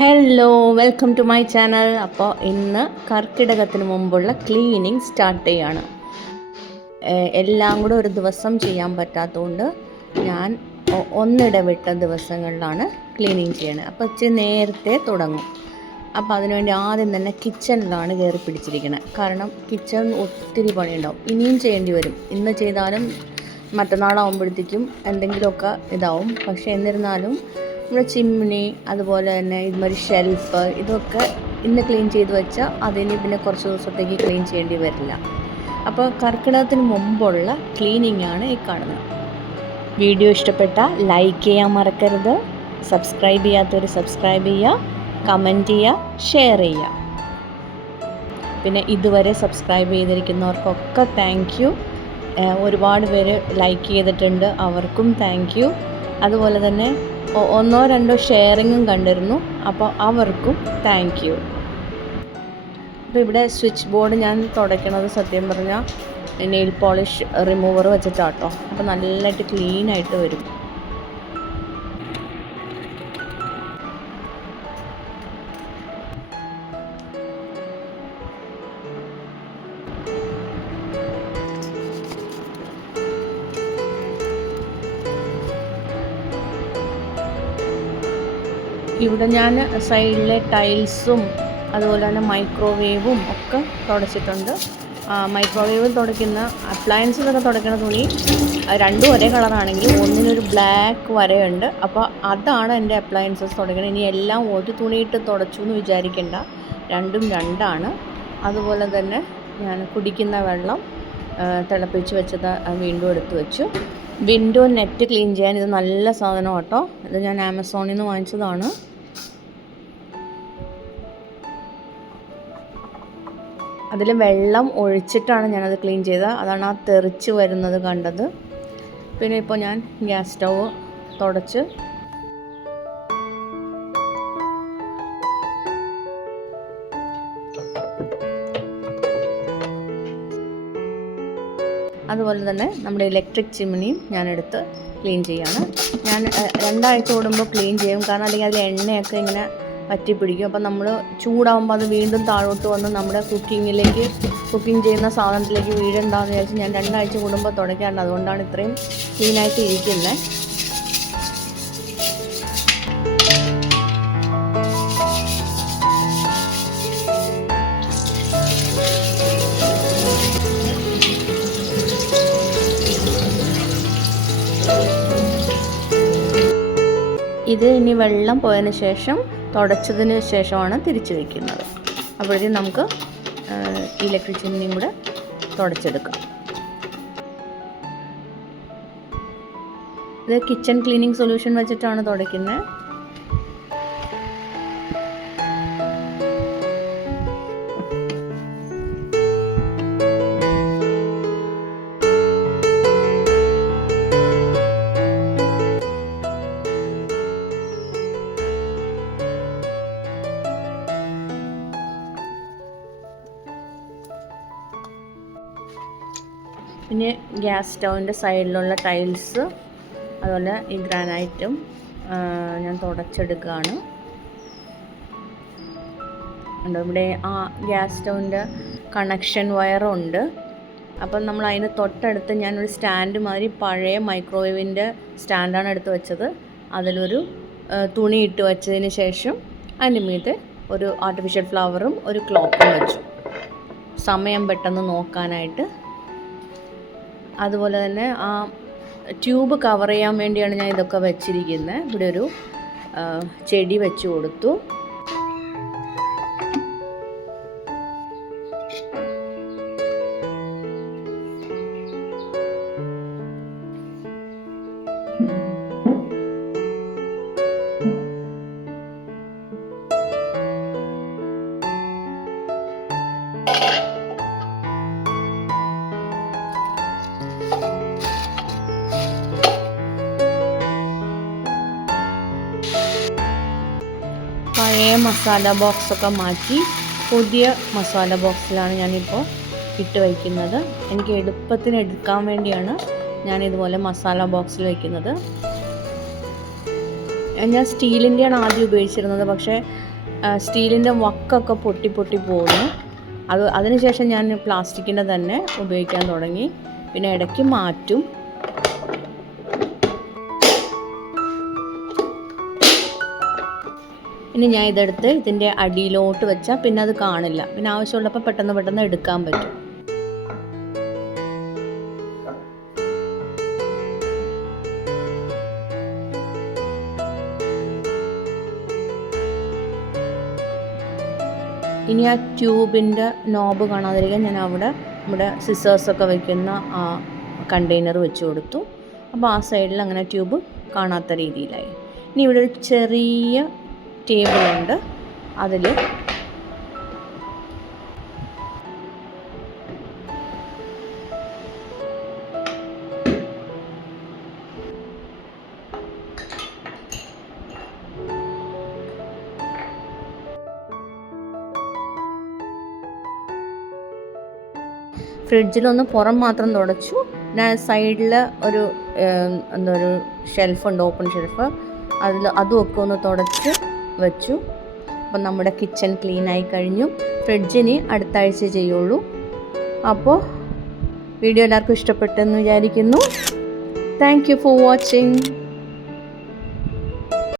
Hello, welcome to my channel. അപ്പോൾ ഇന്ന് കർക്കിടകത്തിന് മുമ്പുള്ള ക്ലീനിങ് സ്റ്റാർട്ട് ചെയ്യാണ്. എല്ലാം കൂടെ ഒരു ദിവസം ചെയ്യാൻ പറ്റാത്തതുകൊണ്ട് ഞാൻ ഒന്നിടവിട്ട ദിവസങ്ങളിലാണ് ക്ലീനിങ് ചെയ്യണത്. അപ്പോൾ ഇച്ചിരി നേരത്തെ തുടങ്ങും. അപ്പോൾ അതിനുവേണ്ടി ആദ്യം തന്നെ കിച്ചണിലാണ് കയറി പിടിച്ചിരിക്കുന്നത്. കാരണം കിച്ചൺ ഒത്തിരി പണിയുണ്ടാവും, ഇനിയും ചെയ്യേണ്ടി വരും. ഇന്ന് ചെയ്താലും മറ്റന്നാളാകുമ്പോഴത്തേക്കും എന്തെങ്കിലുമൊക്കെ ഇതാവും. പക്ഷേ എന്നിരുന്നാലും നമ്മുടെ ചിമ്മിനി, അതുപോലെ തന്നെ ഇതുമാതിരി ഷെൽഫ്, ഇതൊക്കെ ഇന്ന് ക്ലീൻ ചെയ്ത് വെച്ചാൽ അതിന് പിന്നെ കുറച്ച് ദിവസത്തേക്ക് ക്ലീൻ ചെയ്യേണ്ടി വരില്ല. അപ്പോൾ കർക്കിടകത്തിന് മുമ്പുള്ള ക്ലീനിങ് ആണ് ഈ കാണുന്നത്. വീഡിയോ ഇഷ്ടപ്പെട്ടാൽ ലൈക്ക് ചെയ്യാൻ മറക്കരുത്. സബ്സ്ക്രൈബ് ചെയ്യാത്തവർ സബ്സ്ക്രൈബ് ചെയ്യുക, കമൻറ്റ് ചെയ്യുക, ഷെയർ ചെയ്യുക. പിന്നെ ഇതുവരെ സബ്സ്ക്രൈബ് ചെയ്തിരിക്കുന്നവർക്കൊക്കെ താങ്ക് യു. ഒരുപാട് പേര് ലൈക്ക് ചെയ്തിട്ടുണ്ട്, അവർക്കും താങ്ക് യു. അതുപോലെ തന്നെ ഒന്നോ രണ്ടോ ഷെയറിങ്ങും കണ്ടിരുന്നു, അപ്പോൾ അവർക്കും താങ്ക് യു. അപ്പോൾ ഇവിടെ സ്വിച്ച് ബോർഡ് ഞാൻ തുടയ്ക്കണത് സത്യം പറഞ്ഞാൽ നെയിൽ പോളിഷ് റിമൂവർ വെച്ചിട്ടാട്ടോ. അപ്പോൾ നല്ലതായിട്ട് ക്ലീനായിട്ട് വരും. ഇവിടെ ഞാൻ സൈഡിലെ ടൈൽസും അതുപോലെ തന്നെ മൈക്രോവേവും ഒക്കെ തുടച്ചിട്ടുണ്ട്. മൈക്രോവേവ് തുടയ്ക്കുന്ന അപ്ലയൻസിലൊക്കെ തുടയ്ക്കുന്ന തുണി രണ്ടും ഒരേ കളറാണെങ്കിൽ ഒന്നിനൊരു ബ്ലാക്ക് വരയുണ്ട്. അപ്പോൾ അതാണ് എൻ്റെ അപ്ലയൻസസ് തുടയ്ക്കുന്നത്. ഇനി എല്ലാം ഒരു തുണിയിട്ട് തുടച്ചു എന്ന് വിചാരിക്കേണ്ട, രണ്ടും രണ്ടാണ്. അതുപോലെ തന്നെ ഞാൻ കുടിക്കുന്ന വെള്ളം തിളപ്പിച്ച് വെച്ചത് വീണ്ടും എടുത്ത് വെച്ചു. വിൻഡോ നെറ്റ് ക്ലീൻ ചെയ്യാൻ ഇത് നല്ല സാധനം കേട്ടോ. ഇത് ഞാൻ ആമസോണിൽ നിന്ന് വാങ്ങിച്ചതാണ്. അതിൽ വെള്ളം ഒഴിച്ചിട്ടാണ് ഞാനത് ക്ലീൻ ചെയ്തത്. അതാണ് ആ തെറിച്ച് വരുന്നത് കണ്ടത്. പിന്നെ ഇപ്പോൾ ഞാൻ ഗ്യാസ് സ്റ്റൗവ് തുടച്ച് അതുപോലെ തന്നെ നമ്മുടെ ഇലക്ട്രിക് ചിമ്മിനിയും ഞാനെടുത്ത് ക്ലീൻ ചെയ്യാണ്. ഞാൻ 2 ആഴ്ച കൂടുമ്പോൾ ക്ലീൻ ചെയ്യും. കാരണം അല്ലെങ്കിൽ അതിൽ എണ്ണയൊക്കെ ഇങ്ങനെ പറ്റി പിടിക്കും. അപ്പം നമ്മൾ ചൂടാകുമ്പോൾ അത് വീണ്ടും താഴോട്ട് വന്ന് നമ്മുടെ കുക്കിംഗ് ചെയ്യുന്ന സാധനത്തിലേക്ക് വീഴണ്ടാന്ന് വിചാരിച്ച് ഞാൻ 2 ആഴ്ച കൂടുമ്പോൾ തുടയ്ക്കാറുണ്ട്. അതുകൊണ്ടാണ് ഇത്രയും ക്ലീനായിട്ട് ഇരിക്കുന്നത്. ഇത് ഇനി വെള്ളം പോയതിന് ശേഷം തുടച്ചതിന് ശേഷമാണ് തിരിച്ച് വയ്ക്കുന്നത്. അപ്പോഴത്തേക്കും നമുക്ക് ഇലക്ട്രിക് ചിമ്മിനിയും കൂടെ തുടച്ചെടുക്കാം. ഇത് കിച്ചൺ ക്ലീനിങ് സൊല്യൂഷൻ വെച്ചിട്ടാണ് തുടയ്ക്കുന്നത്. പിന്നെ ഗ്യാസ് സ്റ്റൗവിൻ്റെ സൈഡിലുള്ള ടൈൽസ്, അതുപോലെ ഈ ഗ്രാനൈറ്റും ഞാൻ തുടച്ചെടുക്കുകയാണ്. ഇവിടെ ആ ഗ്യാസ് സ്റ്റൗവിൻ്റെ കണക്ഷൻ വയറുണ്ട്. അപ്പം നമ്മൾ അതിന് തൊട്ടടുത്ത് ഞാനൊരു സ്റ്റാൻഡ് മാതിരി പഴയ മൈക്രോവേവിൻ്റെ സ്റ്റാൻഡാണ് എടുത്ത് വെച്ചത്. അതിലൊരു തുണി ഇട്ട് വെച്ചതിന് ശേഷം അതിൻ്റെ മീതെ ഒരു ആർട്ടിഫിഷ്യൽ ഫ്ലവറും ഒരു ക്ലോക്കും വെച്ചു, സമയം പെട്ടെന്ന് നോക്കാനായിട്ട്. അതുപോലെ തന്നെ ആ ട്യൂബ് കവർ ചെയ്യാൻ വേണ്ടിയാണ് ഞാൻ ഇതൊക്കെ വെച്ചിരിക്കുന്നത്. ഇവിടെ ഒരു ചെടി വെച്ച് കൊടുത്തു. പഴയ മസാല ബോക്സൊക്കെ മാറ്റി പുതിയ മസാല ബോക്സിലാണ് ഞാനിപ്പോൾ ഇട്ട് വയ്ക്കുന്നത്. എനിക്ക് എളുപ്പത്തിന് എടുക്കാൻ വേണ്ടിയാണ് ഞാനിതുപോലെ മസാല ബോക്സിൽ വയ്ക്കുന്നത്. ഞാൻ സ്റ്റീലിൻ്റെയാണ് ആദ്യം ഉപയോഗിച്ചിരുന്നത്. പക്ഷേ സ്റ്റീലിൻ്റെ വക്കൊക്കെ പൊട്ടി പോകുന്നു. അതിനുശേഷം ഞാൻ പ്ലാസ്റ്റിക്കിൻ്റെ തന്നെ ഉപയോഗിക്കാൻ തുടങ്ങി. പിന്നെ ഇടയ്ക്ക് മാറ്റും. ഇനി ഞാൻ ഇതെടുത്ത് ഇതിൻ്റെ അടിയിലോട്ട് വെച്ചാൽ പിന്നെ അത് കാണില്ല. പിന്നെ ആവശ്യമുള്ളപ്പോൾ പെട്ടെന്ന് എടുക്കാൻ പറ്റും. ഇനി ആ ട്യൂബിൻ്റെ നോബ് കാണാതിരിക്കാൻ ഞാൻ അവിടെ നമ്മുടെ സിസേഴ്സൊക്കെ വയ്ക്കുന്ന ആ കണ്ടെയ്നർ വെച്ച് കൊടുത്തു. അപ്പോൾ ആ സൈഡിൽ അങ്ങനെ ട്യൂബ് കാണാത്ത രീതിയിലായി. ഇനി ഇവിടെ ഒരു ചെറിയ ടേബിളുണ്ട്. അതിൽ ഫ്രിഡ്ജിലൊന്ന് പുറം മാത്രം തുടച്ചു. ഞാൻ സൈഡിൽ ഒരു ഒരു ഷെൽഫുണ്ട്, ഓപ്പൺ ഷെൽഫ്. അതുമൊക്കെ ഒന്ന് തുടച്ച് വെച്ചു. അപ്പം നമ്മുടെ കിച്ചൺ ക്ലീനായി കഴിഞ്ഞു. ഫ്രിഡ്ജിന് അടുത്ത ആഴ്ച ചെയ്യുള്ളൂ. അപ്പോൾ വീഡിയോ എല്ലാവർക്കും ഇഷ്ടപ്പെട്ടെന്ന് വിചാരിക്കുന്നു. Thank you for watching.